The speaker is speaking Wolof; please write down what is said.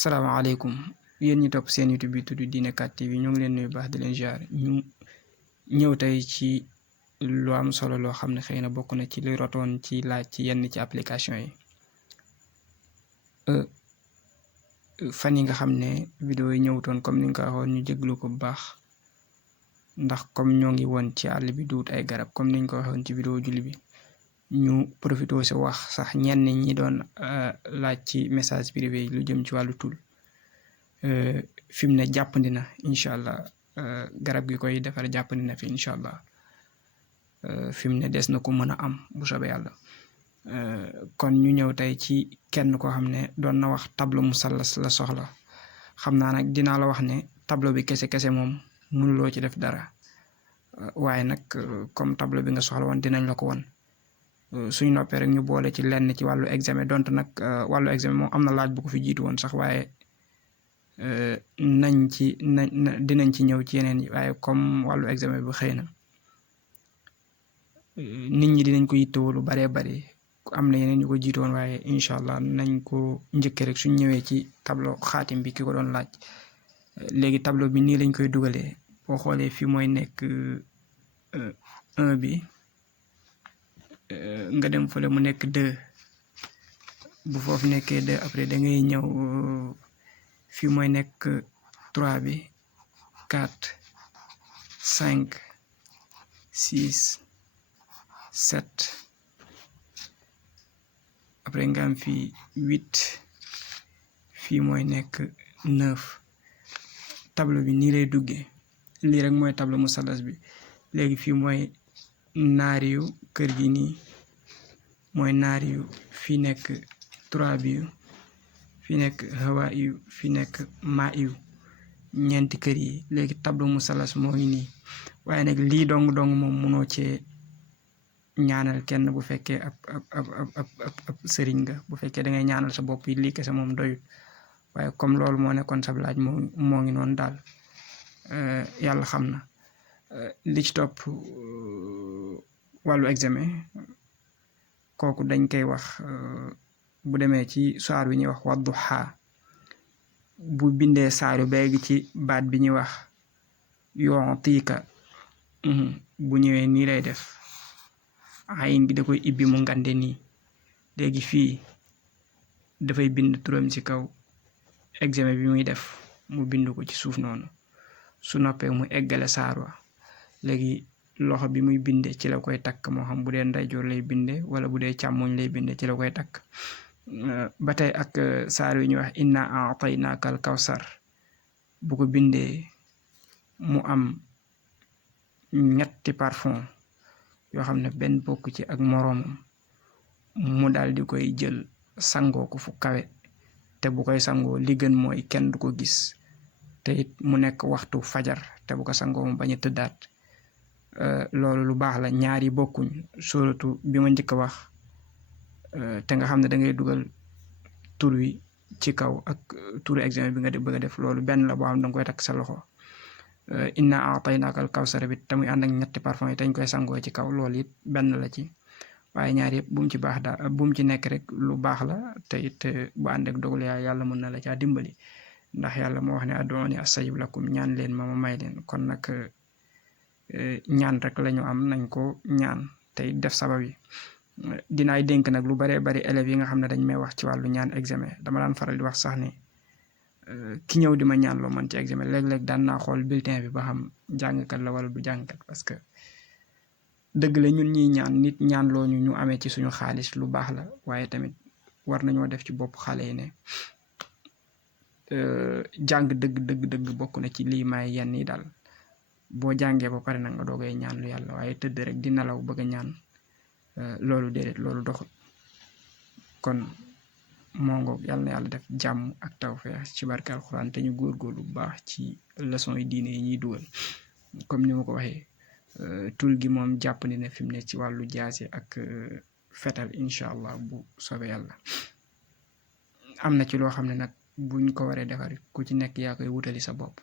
salaamaaleykum yéen ñi topp seen YouTube bi tudd Diine 4 TV ñu ngi leen nuyu baax di leen jaar ñu ñëw tey ci lu am solo loo xam ne xëy na bokk na ci li rotoon ci laaj ci yenn ci application yi fan yi nga xam ne vidéo yi ñëwutoon comme ni nga ko waxoon ñu jéglu ko bu baax ndax comme ñoo ngi woon ci àll bi duut ay garab comme niñ ko waxoon ci vidéo julli bi ñu profité si wax sax ñenn ñi doon laaj ci message privé yi lu jëm ci wàllu tul fi mu ne jàppandi na incha allah garab gi koy defar jàppandi na fi incha allah fi mu ne des na ko mën a am bu soobee yàlla kon ñu ñëw tey ci kenn koo xam ne doon na wax tableau musallas la soxla xam naa nag dinaa la wax ne tableau bi kese moom mënuloo ci def dara waaye nag comme tableau bi nga soxla woon dinañ la ko won suñ noppee rek ñu boole ci lenn ci wàllu examen donte nag wàllu examen moom am na laaj bu ko fi jiitu woon sax waaye dinañ ci ñëw ci yeneen yi waaye comme wàllu examen bi xëy na nit ñi dinañ ko yittewoo lu baree bari am na yeneen yu ko jiitu woon waaye incha allah nañ ko njëkkee rek suñ ñëwee ci tableau xaatim bi ki ko doon laaj léegi tableau bi nii lañ koy dugalee boo xoolee fii mooy nekk 1 bi nga dem fële mu nekk 2 bu foofu nekkee 2 après da ngay ñëw fii mooy nekk 3 bi 4 5 6 7 après nga am fii 8 fii mooy nekk 9 tableau bi nii lay duggee lii rek mooy tableau musallas bi léegi fii mooy naari yu kër gi nii mooy naari yu fii nekk 3 bi fii nekk hawa yu fii nekk ma yu ñeenti kër yi léegi tableau musallas moo ngi nii waaye nag lii dong moom mënoo cee ñaanal kenn bu fekkee ab sëriñ nga bu fekkee da ngay ñaanal sa bopp yi lii kese moom doyut waaye comme loolu moo nekkoon sa laaj moo ngi noonu daal yàlla xam na li ci topp wàllu examen kooku dañ koy wax bu demee ci saar wi ñuy wax wadduha bu bindee saaru beeg ci baat bi ñuy wax yu'tika bu ñëwee nii lay def ayin gi da koy ibbi mu ngande nii léegi fii dafay bind turam ci kaw examen bi muy def mu bind ko ci suuf noonu su noppee mu eggale saar wa léegi loxo bi muy binde ci la koy takk moo xam bu dee ndeyjoor lay binde wala bu dee càmmoñ lay binde ci la koy takk ba tey ak saar wi ñuy wax inna a'taynakal kawsar bu ko bindee mu am ñetti parfum yoo xam ne benn bokk ci ak moroomam mu daal di koy jël sangoo ko fu kawe te bu koy sangoo li gën mooy kenn du ko gis te it mu nekk waxtu fajar te bu ko sangoo mu bañ a tëddaat loolu lu baax la ñaari bokkuñ suratu bi ma njëkk a wax te nga xam ne da ngay dugal tur wi ci kaw ak turu examen bi nga bëgg a def loolu benn la boo xam ne danga koy takk sa loxo inna a'taynakal kawsar bi te muy ànd ak ñetti parfum yi dañ koy sangoo ci kaw loolu it benn la ci waaye ñaar yëpp bu mu ci baax daal bu mu ci nekk rek lu baax la te it bu ànd ak dogal yàlla mën na la caa dimbali ndax yàlla moo wax ne ad'uuni astajib lakum ñaan leen ma may leen kon nag ñaan rek lañu am nañ ko ñaan tey def sabab yi dinaay dénk nag lu baree bari élèves yi nga xam ne dañ may wax ci wàllu ñaan examen dama daan faral di wax sax ne ki ñëw di ma ñaan loo man ci examen léeg-léeg daan naa xool bulletin bi ba xam jàngkat la wala du jàngkat parce que dëgg la ñun ñiy ñaan nit ñaan loo ñu amee ci suñu xaalis lu baax la waaye tamit war nañoo def ci bopp xale yi ne jàng dëgg bokk na ci lii may yenn yi daal boo jàngee ba pare nag nga doogay ñaan lu yàlla waaye tëdd rek di nelaw bëgg a ñaan loolu déedéet loolu doxul kon moo ngoog yàlla na yàlla def jàmm ak tawfeex ci barke alxuraan te ñu góorgóorlu bu baax ci leçon yi diine yi ñuy dugal comme ni ma ko waxee tul gi moom jàpp ni ne fi mu ne ci wàllu jaasi ak fetal incha allah bu soobee yàlla am na ci loo xam ne nag buñ ko waree defar ku ci nekk yaa koy wutali sa bopp